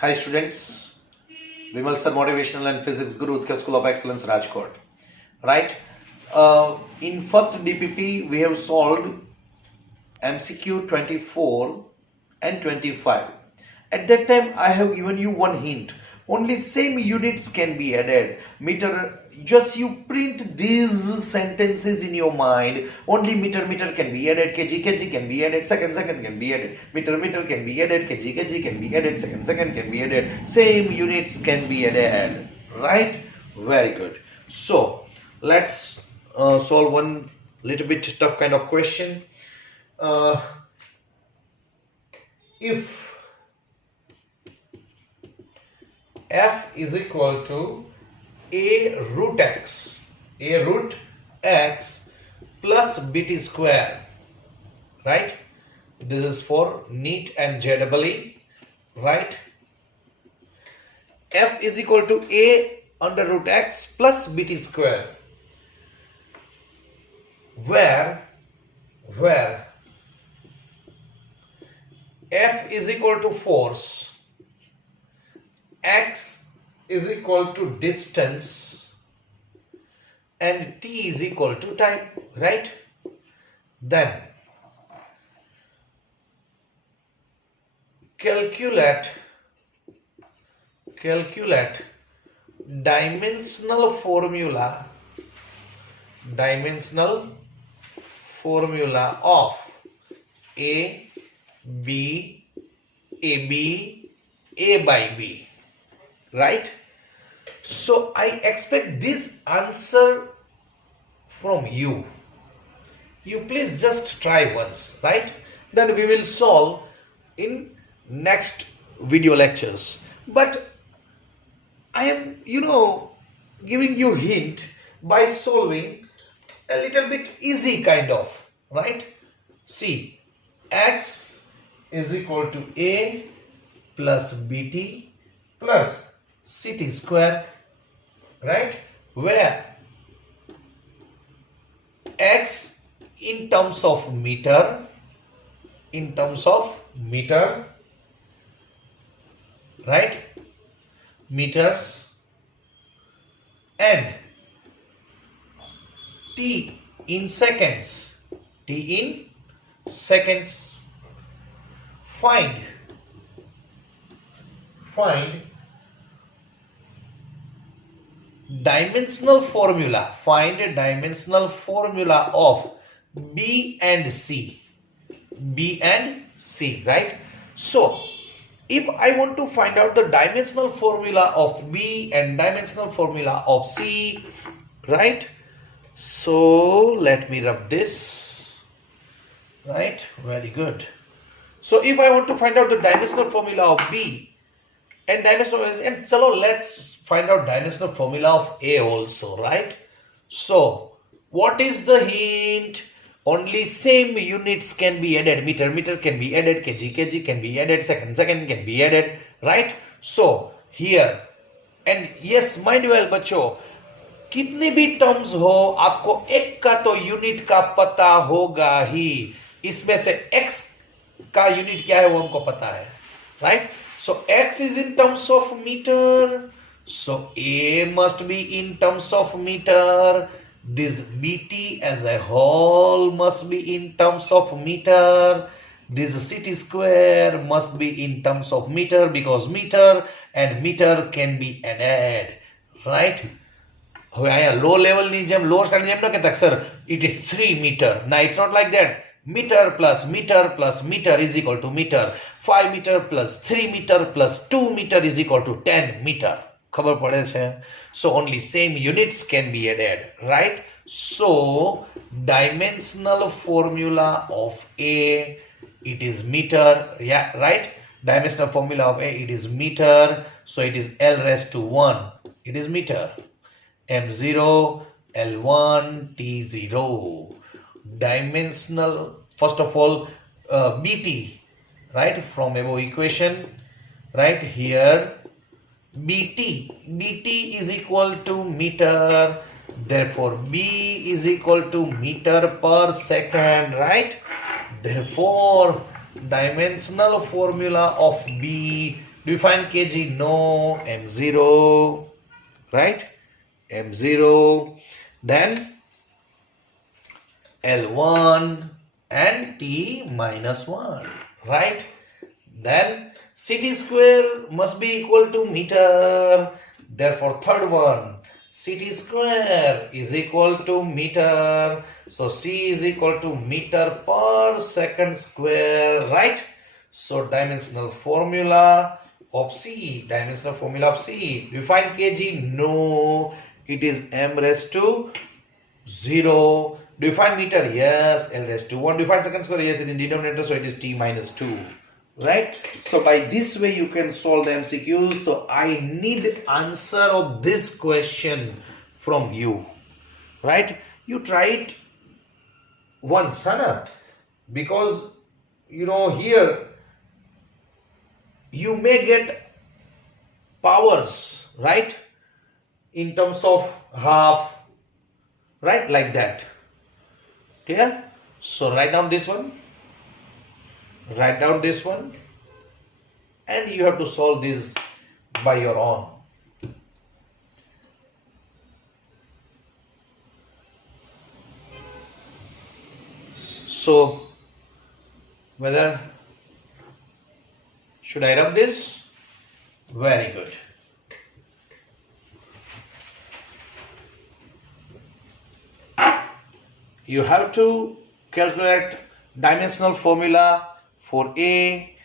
Hi students, Vimal sir, Motivational and Physics Guru, UTKARSH School of Excellence, Rajkot. Right? In first DPP, we have solved MCQ 24 and 25. At that time, I have given you one hint. Only same units can be added. Meter, just you print these sentences in your mind. Only meter can be added, kg can be added, second can be added, meter can be added, kg can be added, second can be added. Same units can be added. Right? Very good. So let's solve one little bit tough kind of question. If f is equal to a root x plus bt square, right? This is for NEET and JEE, right? F is equal to a under root x plus bt square, where F is equal to force, x is equal to distance, and t is equal to time, right? Then calculate dimensional formula of a by b, right? So I expect this answer from you. You please just try once, right? Then we will solve in next video lectures. But I am, giving you hint by solving a little bit easy kind of, right? See, x is equal to a plus bt plus ct square, right? Where x in terms of meter, right? Meters, and t in seconds. Find dimensional formula. Find a dimensional formula of B and C, right? So if I want to find out the dimensional formula of B and dimensional formula of C, right? So let me rub this, right? Very good. So if I want to find out the dimensional formula of B and let's find out dimensional formula of A also, right? So what is the hint? Only same units can be added. Meter can be added, kg can be added, second can be added, right? So here, and yes, mind well बच्चों, कितने भी terms हो आपको एक का तो unit का पता होगा ही. इसमें से x का यूनिट क्या है वो हमको पता है, right? So x is in terms of meter, so A must be in terms of meter. This bt as a whole must be in terms of meter. This ct square must be in terms of meter because meter and meter can be added, right? હવે અહીંયા લો લેવલની જેમ લો standard જેમ ન કહેતા sir it is 3 meter. Now it's not like that. Meter plus meter is equal to meter. 5 meter plus 3 meter plus 2 meter is equal to 10 meter. ખબર પડે છે? So only same units can be added, right? So dimensional formula of A, it is meter, yeah, right? Dimensional formula of A, it is meter, so it is L raised to 1, it is meter. M0, L1, T0. Dimensional, first of all, BT, right? From above equation, right? Here, BT is equal to meter. Therefore, B is equal to meter per second, right? Therefore, dimensional formula of B Do you find kg? No. M0, right? M0. Then L1 and T minus 1, right? Then CT square must be equal to meter. Therefore, third one, CT square is equal to meter. So C is equal to meter per second square, right? So dimensional formula of C. Dimensional formula of C. Do you find kg? No. It is m raised to 0. Do you find meter? Yes. L raised to 1. Do you find second square? Yes. It is in denominator, so it is t minus 2. Right? So by this way you can solve the MCQs. So I need answer of this question from you. Right? You try it once, Hana? Because here you may get powers, right? In terms of half, right? Like that. Clear? So write down this one. Write down this one. And you have to solve this by your own. So, whether should I rub this? Very good. You have to calculate dimensional formula for A,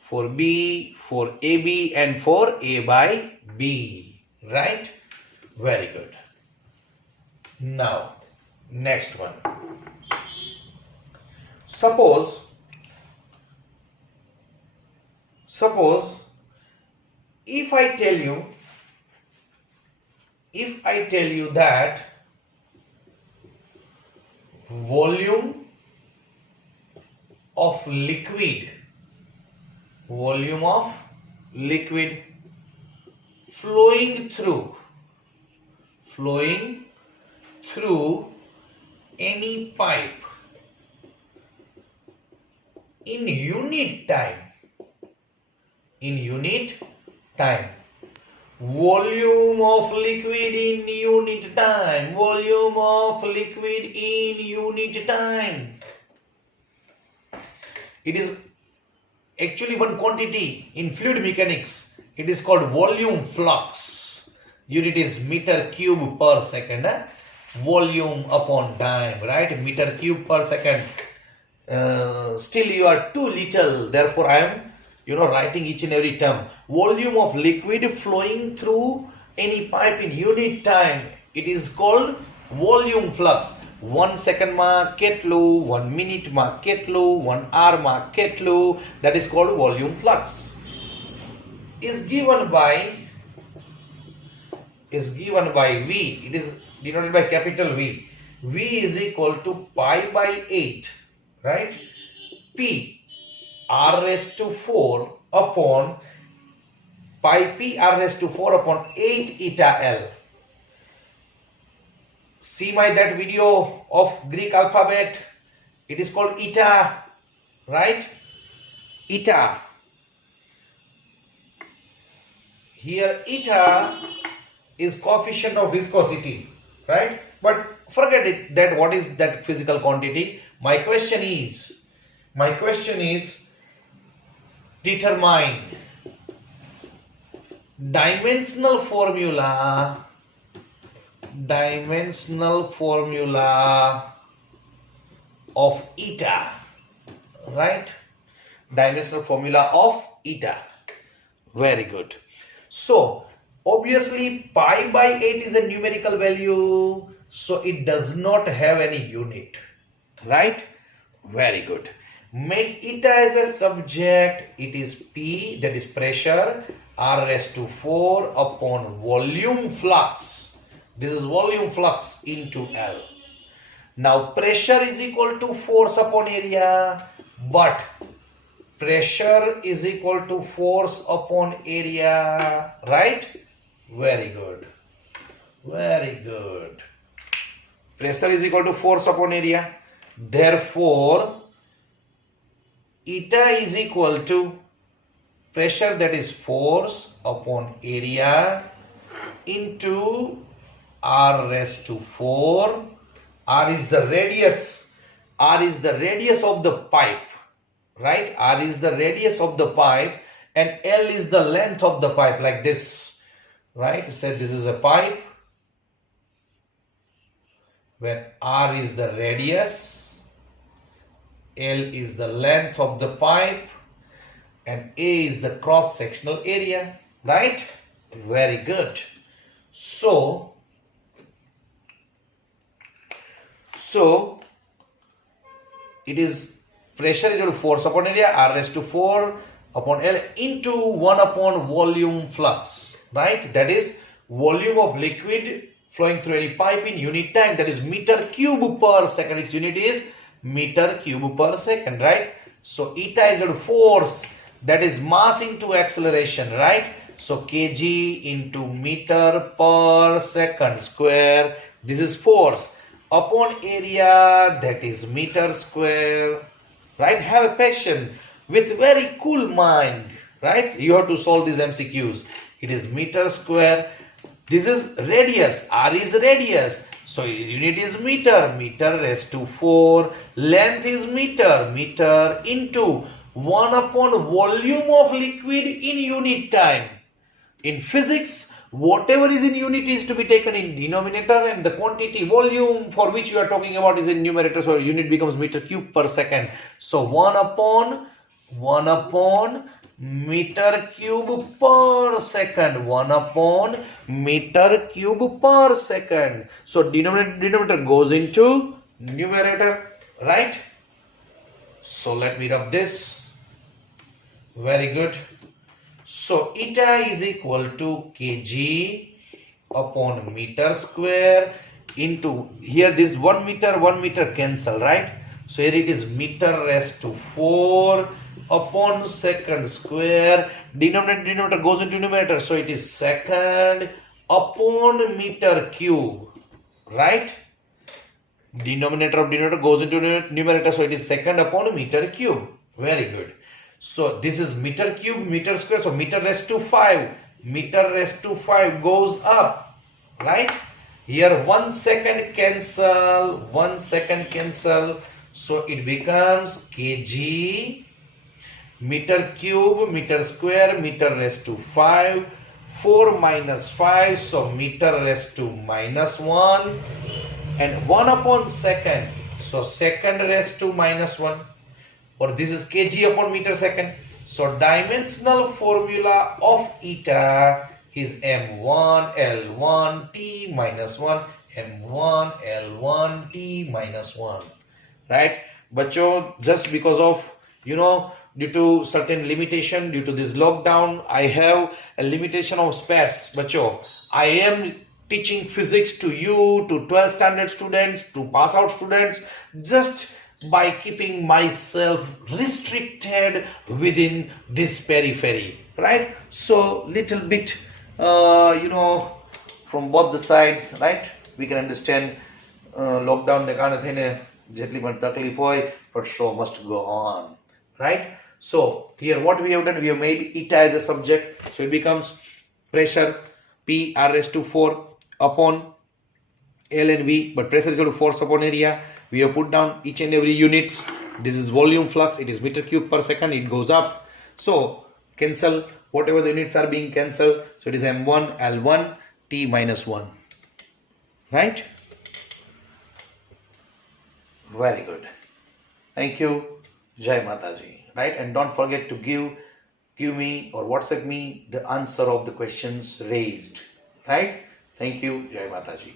for B, for AB and for A by B. Right? Very good. Now, next one. Suppose if I tell you that volume of liquid flowing through any pipe in unit time, volume of liquid in unit time. It is actually one quantity in fluid mechanics. It is called volume flux. Unit is meter cube per second. Volume upon time, right? Meter cube per second. Still you are too little. Therefore, I am writing each and every term. Volume of liquid flowing through any pipe in unit time. It is called volume flux. 1 second ma ketlu, 1 minute ma ketlu, 1 hour ma ketlu. That is called volume flux. Is given by V. It is denoted by capital V. V is equal to pi by 8, right? P r raised to 4 upon pi p r raised to 4 upon 8 eta L. See that video of Greek alphabet. It is called eta, right? Eta. Here eta is coefficient of viscosity, right? But forget it, that what is that physical quantity. My question is determine dimensional formula of eta, right? Dimensional formula of eta. Very good. So obviously pi by 8 is a numerical value, so it does not have any unit, right? Very good. Make eta as a subject. It is P, that is pressure, r raised to 4 upon volume flux. This is volume flux into L. Now pressure is equal to force upon area, but pressure is equal to force upon area, right? Very good. Very good. Pressure is equal to force upon area. Therefore, eta is equal to pressure, that is force upon area into R raised to 4. R is the radius. R is the radius of the pipe, right? R is the radius of the pipe and L is the length of the pipe, like this, right? Say this is a pipe where R is the radius, L is the length of the pipe and A is the cross-sectional area, right? Very good. So it is pressure is equal to force upon area, R raised to 4 upon L into 1 upon volume flux, right? That is volume of liquid flowing through any pipe in unit time, that is meter cube per second. Its unit is meter cube per second, right? So eta is equal to force, that is mass into acceleration, right? So kg into meter per second square, this is force, upon area, that is meter square, right? Have a passion with very cool mind, right? You have to solve these MCQs. It is meter square. This is radius. R is radius. So unit is meter. Meter raised to 4. Length is meter. Meter into 1 upon volume of liquid in unit time. In physics, whatever is in unit is to be taken in denominator and the quantity volume for which you are talking about is in numerator. So unit becomes meter cube per second. So 1 upon meter cube per second. 1 upon meter cube per second. So denominator goes into numerator, right? So let me rub this. Very good. So eta is equal to kg upon meter square into, here this 1 meter cancel, right? So here it is meter raised to 4 upon second square. Denominator goes into numerator, so it is second upon meter cube, right? Denominator of denominator goes into numerator, so it is second upon meter cube. Very good. So this is meter cube, meter square, so meter raised to 5. Meter raised to 5 goes up, right? Here 1 second cancel, 1 second cancel. So it becomes kg, meter cube, meter square, meter raised to 5. 4 minus 5, so meter raised to minus 1. And 1 upon second, so second raised to minus 1. Or this is kg upon meter second. So dimensional formula of eta is m1 l1 t minus 1, m1 l1 t minus 1, right? Bacho, just because of, due to certain limitation, due to this lockdown, I have a limitation of space. Bacho, I am teaching physics to you, to 12th standard students, to pass out students, just by keeping myself restricted within this periphery, right? So little bit, from both the sides, right? We can understand lockdown ne karane thine jetli પણ તકલીફ હોય, but show must go on, right? So here what we have done, we have made eta as a subject, so it becomes pressure P R raised to 4 upon L and V, but pressure is equal to force upon area. We have put down each and every units. This is volume flux, it is meter cube per second, it goes up. So cancel whatever the units are being cancelled. So it is m1 l1 t minus 1, right? Very good. Thank you. Jai Mataji, right? And don't forget to give me or WhatsApp me the answer of the questions raised, right? Thank you. Jai Mataji.